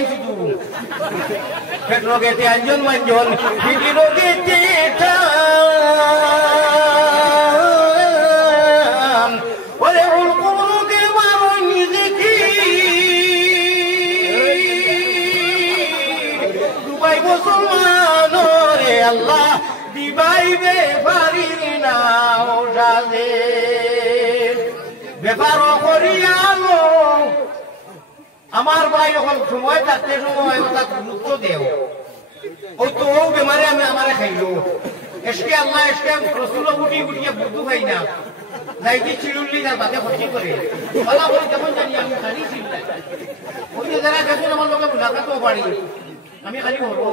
নাই শুধু পেট রোগেতে আঞ্জন মাঞ্জন ফিটি রোগেতে ওরে উলকুরুকে মারণ দেখি দুবাই মুসলমান রে আল্লাহ দিবাইবে পারি না ওসাদে ব্যাপার করিয়ালো আমার ভাই যখন সময় থাকতে সময় ওটা গুরুত্ব দেও ওই তো ও বেমারে আমি আমারে খাইলো এসকে আল্লাহ এসকে রসুল গুটি গুটিয়ে বুদ্ধু খাই না লাইটি চিড়ুল্লি তার বাদে ক্ষতি করে বলা বলি কেমন জানি আমি খালি চিল্লাই ওই যে যারা দেখুন আমার লোকে মুলাকাতও পারি আমি খালি হবো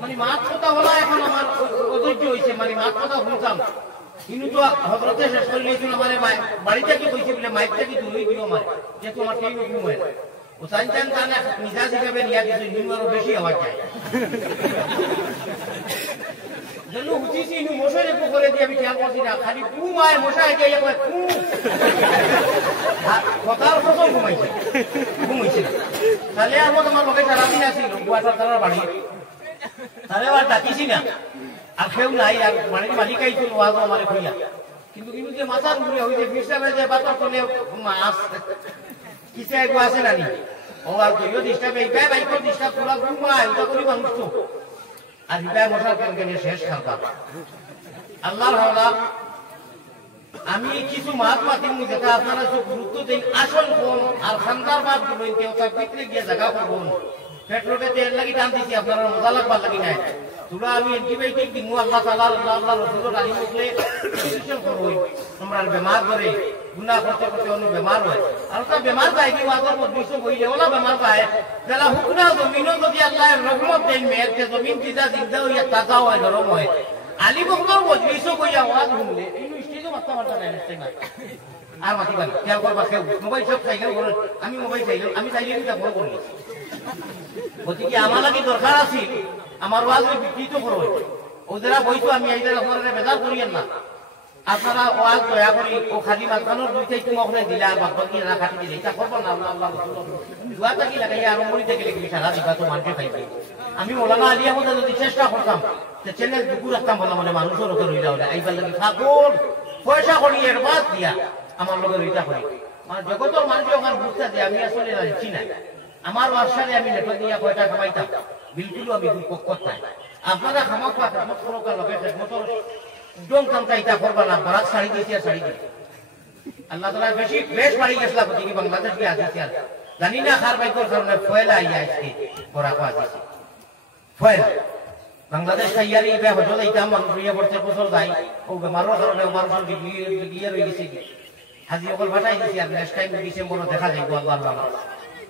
মানে মাছ কথা বলা এখন আমার অধৈর্য হয়েছে মানে মাছ কথা শুনতাম কিন্তু তো হজরতে শেষ করে নিয়েছিল আমার বাড়িতে কি কইছে বলে মাইকটা কি দূরই দিল আমার যে তোমার কেউ ঘুমায় ও চান চান চান মিজাজ হিসাবে নিয়ে দিচ্ছে নিম্ন আরো বেশি আওয়াজ যায় যেন উঠিছি মশাই একটু করে দিয়ে আমি খেয়াল করছি না খালি ঘুমায় মশাই দিয়ে কথার ফসল ঘুমাইছে তাহলে আমার তোমার লোকের সারাদিন আসি গুয়াটার তারা বাড়ি তাহলে আবার ডাকিছি না আর কেউ নাই আর বাড়ির মালিকাই ছিল ওয়াজ আমার খুঁজা কিন্তু কিন্তু যে মাথার উপরে হইতে বিশ্রামে যে বাতার করলে মাছ কিসে একটু আছে না ও আর তুইও ডিস্টার্ব এই বাইক ডিস্টার্ব তোলা ঘুমায় ওটা করি মানুষ তো আর হিদায় মশার কেন শেষ খালবা আল্লাহর হাওলা আমি কিছু মাছ পাতিম যেটা আপনারা খুব গুরুত্ব দেন আসল কোন আর খান্দার মাছ গুলো কেউ তার ভিতরে গিয়ে জায়গা করবেন পেট্রোলে তেল লাগি টান দিছি আপনারা মজা লাগবার লাগি নাই তোরা আমি অ্যান্টিবায়োটিক দিমু আল্লাহ তাআলা আল্লাহ রাসূলের আলী মুখলে চিকিৎসা করবই তোমরা বেমার করে গুনাহ করতে করতে অন্য বেমার হয় আর তা বেমার যায় কি ওয়াজের মধ্যে বইলে ওলা বেমার যায় যারা হুকনা জমিনও যদি আল্লাহর রহমত দেন মেয়েরকে জমিন দিদা জিন্দা হইয়া তাজা হয় নরম হয় আলী মুখলের মজলিসও কইয়া ওয়াজ শুনলে এই স্টেজও মাথা মাথা নাই না আর মাথি বাড়ি খেয়াল করবা কেউ মোবাইল সব সাইকেল করেন আমি মোবাইল চাইলে আমি চাইলে এটা বড় করি গতিকে আমার লাগে দরকার আছে আমার ওয়াজে বিকৃত করো ও যারা বইতো আমি এইদের আপনারা বেজার করিয়েন না আপনারা ওয়াজ দয়া করি ও খালি মাঝখানোর দুইটাই তুমি ওখানে দিলে আর বাকি না কাটি দিলে এটা করবো না আল্লাহ আল্লাহ দোয়া থাকি লাগাই আরম্ভরি থেকে গেলে সারা দিবা তো মানতে পাইবে আমি মৌলানা আলী আহমদ যদি চেষ্টা করতাম যে চ্যানেল দুপুর রাখতাম বলা মানে মানুষের লোকের রইলা হলে এইবার লাগে ঠাকুর পয়সা করি এর বাদ দিয়া আমার লোকের রইটা করি মানে জগতের মানুষ আমার বুঝতে দেয় আমি আসলে জানছি না আমার বাসারে আমি লেখা দিয়া কয়টা খামাইতাম বিলকুল আমি করতাম আপনারা খামা খোয়া খেদমত করোকার লোকের খেদমতর ডং কামটা এটা করবা না বরাত শাড়ি দিয়েছি আর শাড়ি দিয়েছি আল্লাহ তালা বেশ বাড়ি গেছিলাম কি বাংলাদেশ গিয়ে আসেছি আর জানি না খার বাইকর কারণে ফয়লা আইয়া আসছে বরাক আসেছি ফয়লা বাংলাদেশ খাইয়ার এই বে হজল এইটা মানুষ ইয়ে পড়তে বছর যায় ও বেমারের কারণে মানুষ গিয়ে রয়ে গেছে হাজি অকল ভাটাই দিয়েছি আর নেক্সট টাইম ডিসেম্বরে দেখা যাইব আল্লাহ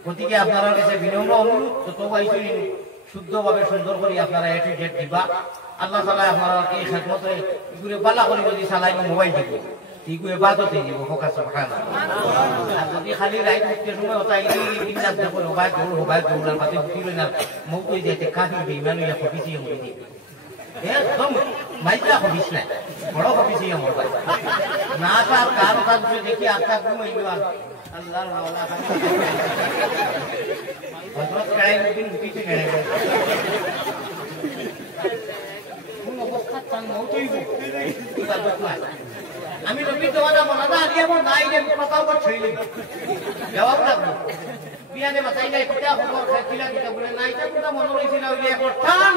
গতিকে আপনারা কাছে বিনম্র অনুরোধ যত আইসি শুদ্ধভাবে সুন্দর করে আপনারা এ টু জেড দিবা আল্লাহ তাআলা আপনারা এই খেদমতে ইগুরে বালা করে যদি চালাই মোবাইল দিব ইগুরে বাদতে দিব ফোকাস রাখা না আর যদি খালি রাইট উঠতে সময় ওটা ইংলাস দেখো মোবাইল দৌড়ার মাঝে উঠিলে না মুখ কই যেতে কাহি বেইমানি ইয়া কবিসি হয়ে দিই একদম মাইকা কবিস না বড় কবিসি আমার ভাই না তার কার কাজ দেখি আত্মা ঘুমাই গেল আল্লাহর হাওলা হযরত কায়েম বিন উঠিতে গেল কোন অবস্থা চান মউতইব ইবাদত নাই আমি রবি দওয়ানা বলাদা আলিয়া মন নাই যে পাতাও কর ছইলি জবাব লাগবে বিয়ানে বাতাই নাই কিতা খবর খাইলা কিতা বলে নাই তা মনে হইছিল ওই যে টান